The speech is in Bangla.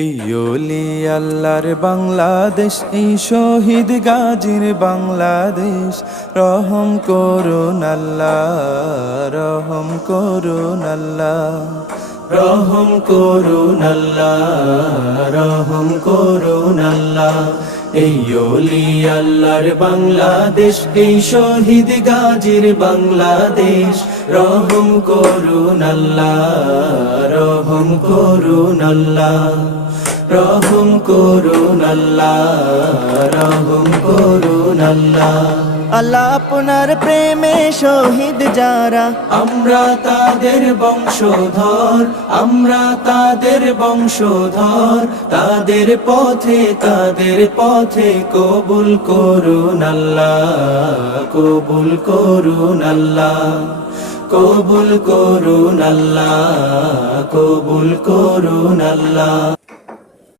এই ওলি আল্লাহর বাংলাদেশ, এই শহীদ গাজীর বাংলাদেশ। রহম করুন আল্লাহ, রহম করুন আল্লাহ, রহম করুন আল্লাহ, রহম করুন আল্লাহ। এই ওলি আল্লাহর বাংলাদেশ, এই শহীদ গাজীর বাংলাদেশ। রহম করুন আল্লাহ, রহম করুন আল্লাহ, রহম করুন আল্লাহ, রহম করুন আল্লাহ। আল্লাহ আপনার প্রেমে শহীদ যারা, আমরা তাদের বংশধর, আমরা তাদের বংশধর। তাদের পথে কবুল করুন আল্লাহ, কবুল করুন আল্লাহ, কবুল করুন আল্লাহ, কবুল করুন আল্লাহ।